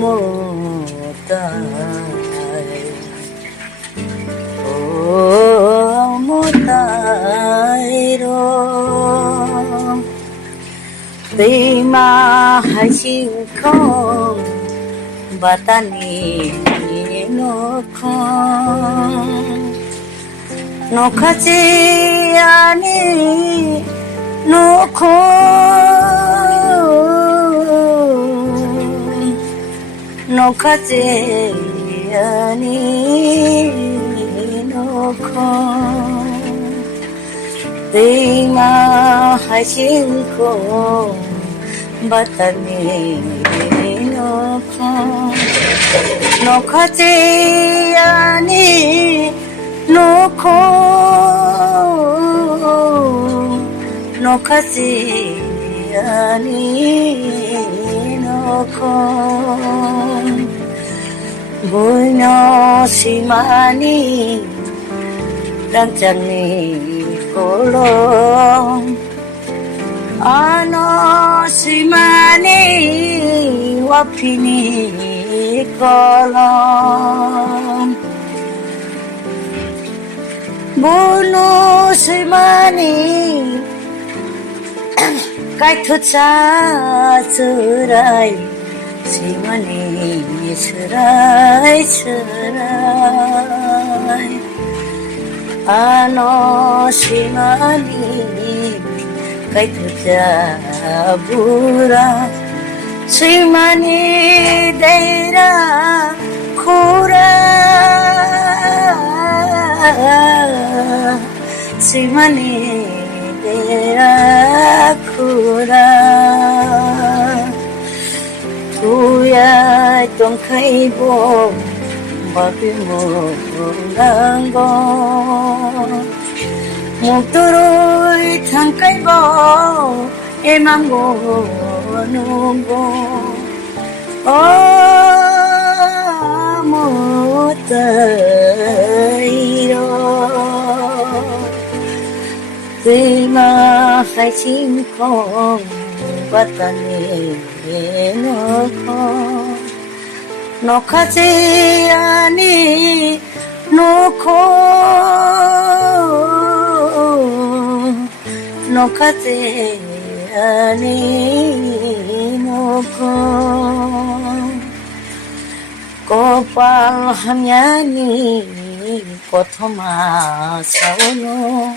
মোতায় ও মোতায় दैमा हायसिंखं बातानि नखं नखासेयानि नखं नखासेयानि नखं दैमा हायसिंखं बातानि नखं नखासेयानि नखं नखासेयानि नखं बुयनो सिमानि रांचांनि kolong ano simani wapini kolong bunu simani kai thucha serai simani serai serai ano simani kai thucha bura simani deira khura simani deira khura tuya tongkai bo babi mo nanggo 목도로의 창가이고 애망고 농고 못다이로 뜨마 하이싱콩 왔다니 놓고 녹하지 아니 놓고 녹하세야니 놓고 꽃발하냐니 꽃토마 사오노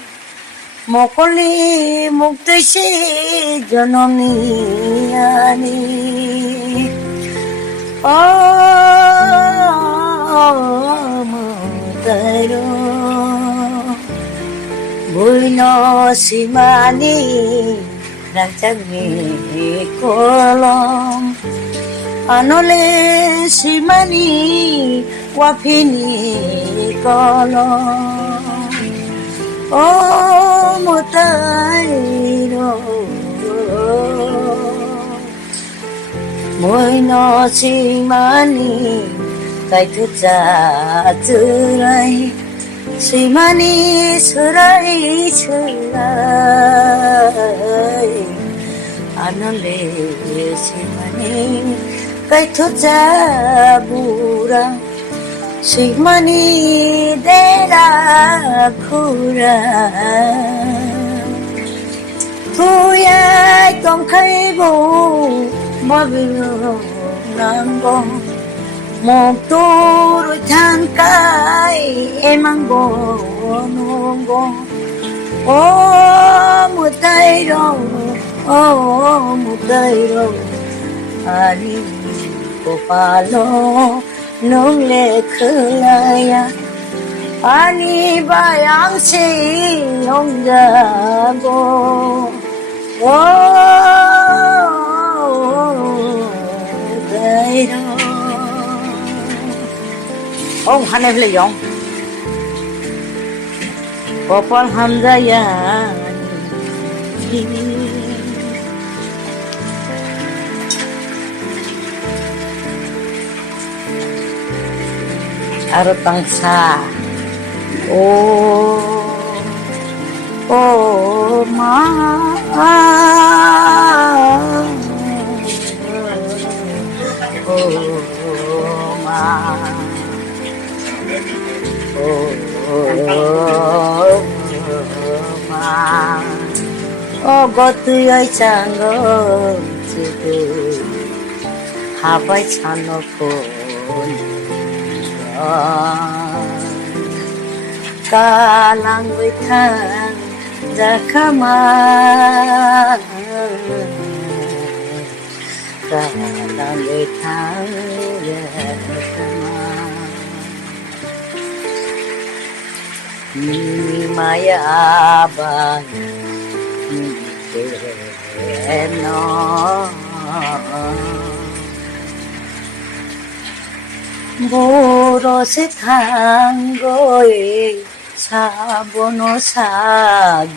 목걸이 목듯이 저놈이 아니 어머다로 buino simani rancangni kolong anole simani wapini kolong oh mutairo buino simani kai thucha turai simani serai serai anole simani kai thucha bura simani dera khura tuya tong khai bo mabilo nanggo 목도로 창가에 애망고 농고 오 무다이로 아리 고팔로 농레 클라야 아니 바양시 용자고 오 무다이로 ông hắn em lấy ông có con ham ra ya aro tangsa oh ma 거뜨의 장어 지도 하바이 차놓고 까랑의 탕 자카마 까랑의 탕 자카마 미마야 아바야 미케노 보러새 탄거에 사보노 사거에